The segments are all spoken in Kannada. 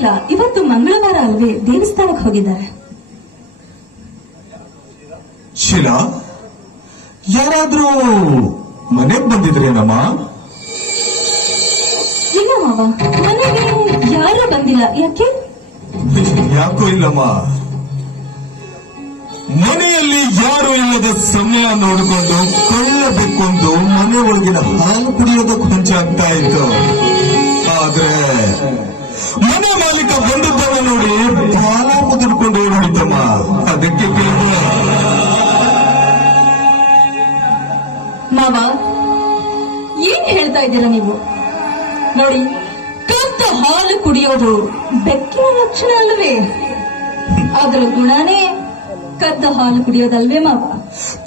ಇಲ್ಲ ಇವತ್ತು ಮಂಗಳವಾರ ಅಲ್ವೇ ದೇವಸ್ಥಾನಕ್ಕೆ ಹೋಗಿದ್ದಾರೆ. ಶೀಲಾ ಯಾರಾದ್ರೂ ಮನೆಗ್ ಬಂದಿದ್ರೇನಮ್ಮ? ಇಲ್ಲ ಮಾವ ಮನೆಗೆ ಯಾರು ಬಂದಿಲ್ಲ ಯಾಕೆ? ಯಾಕೋ ಇಲ್ಲಮ್ಮ. ಮನೆಯಲ್ಲಿ ಯಾರು ಇಲ್ಲದ ಸಮಯ ನೋಡಿಕೊಂಡು ಕೊಳ್ಳಬೇಕೊಂದು ಮನೆ ಒಳಗಿನ ಹಾಲು ಕುಡಿಯೋದಕ್ಕೆ ಕೊಂಚ ಆಗ್ತಾ ಇತ್ತು. ಆದ್ರೆ ಮನೆ ಮಾಲೀಕ ಬಂದಿದ್ದಾಗ ನೋಡಿ ಬಾಲ ಮುದುಡ್ಕೊಂಡು ಓಡೋಯ್ತಮ್ಮ ಅದಕ್ಕೆ ಮಾವ ಏನ್ ಹೇಳ್ತಾ ಇದ್ದೀರಾ ನೀವು? ನೋಡಿ ಕತ್ತ ಹಾಲು ಕುಡಿಯೋದು ಬೆಕ್ಕಿನ ಲಕ್ಷಣ ಅಲ್ವೇ ಅದರ ಗುಣನೇ ಕದ್ದ ಹಾಲು ಕುಡಿಯೋದಲ್ವೇ ಮಾವ?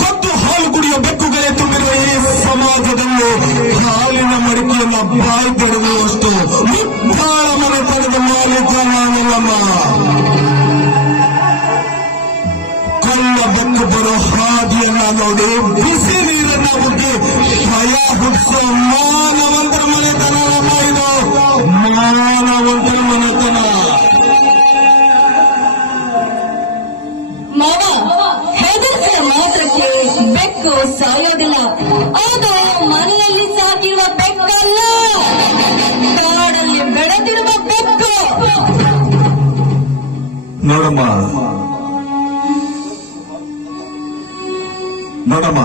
ಕದ್ದು ಹಾಲು ಕುಡಿಯೋ ಬೆಕ್ಕುಗಳೇ ತುಂಬಿರುವ ಬಾಯಿ ತೆರೆದುವಷ್ಟು ಮುಟ್ಟಾಳ ಮನೆತನದ ಮಾಲೀಕ ನಾನಲ್ಲಮ್ಮ. ಕಳ್ಳ ಬೆಕ್ಕು ಬರೋ ಹಾದಿಯನ್ನ ನೋಡಿ, ಬಿಸಿ ನೀರನ್ನ ಉಗ್ಗಿ ಭಯ ಹುಟ್ಟಿಸೋ ಮಾನವಂತರ ಮನೆತನ ಇದು. ಮಾನವಂತರ ಮನೆತನ. ಮಾತ್ರಕ್ಕೆ ಬೆಕ್ಕು ಸಾಯೋದಿಲ್ಲ. ಅದು ಮನೆಯಲ್ಲಿ ನೋಡಮ್ಮ. ನೋಡಮ್ಮ.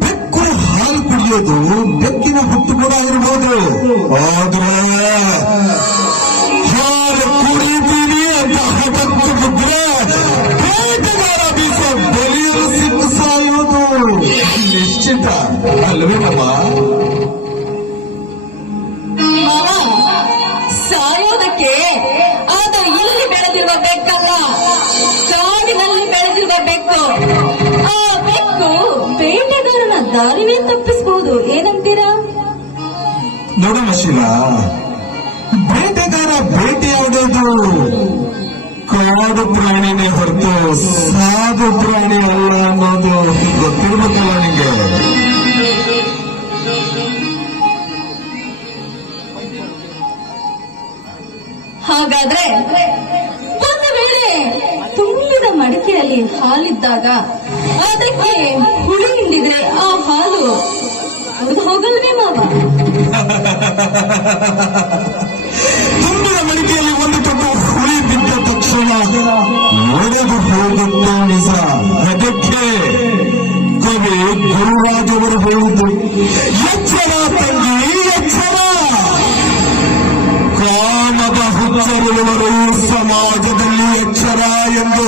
ಬೆಕ್ಕು ಹಾಲು ಕುಡಿಯೋದು ಬೆಕ್ಕಿನ ಹುಟ್ಟು ಕೂಡ ಇರಬಹುದು ಆದ್ರೆ ಹಾಲು ಕುಡಿತೀವಿ ಅಂತ ಹಠಕ್ಕೆ ಬಿದ್ರೆ ಬೇಟೆಗಾರ ಬೀಸ ಬಲಿಯಲು ಸಿಕ್ಕು ಸಾಯುವುದು ನಿಶ್ಚಿತ. ಅಲ್ವೇನಮ್ಮ? ದಾರಿನೇ ತಪ್ಪಿಸಬಹುದು ಏನಂತೀರಾ? ನೋಡಮ್ಮ ಶಿವ ಬೇಟೆಗಾರ ಬೇಟೆಯಾಡೋದು ಕಾಡು ಪ್ರಾಣಿನೇ ಹೊರತು ಸಾಧು ಪ್ರಾಣಿ ಅಲ್ಲ ಅನ್ನೋದು ಗೊತ್ತಿರ್ಬೇಕಲ್ಲ ನಿಂಗೆ? ಹಾಗಾದ್ರೆ ಒಂದು ವೇಳೆ ತುಂಬಿದ ಮಡಿಕೆಯಲ್ಲಿ ಹಾಲಿದ್ದಾಗ ಅದಕ್ಕೆ ತುಂಬಿದ ಮಡಿಕೆಯಲ್ಲಿ ಒಂದು ತೊಟ್ಟು ಹುಳಿ ಬಿದ್ದ ತಕ್ಷಣ ಒಡೆದು ಹೋಗುತ್ತೆ ನಿಜ ಅದಕ್ಕೆ ಕವಿ ಗುರುರಾಜವರು ಹೇಳಿದ್ದು ಎಚ್ಚರ ತಂಗಿ ಎಚ್ಚರ ಕಾಮದ ಹುಚ್ಚರಿರುವರು ಸಮಾಜದಲ್ಲಿ ಎಚ್ಚರ ಎಂದು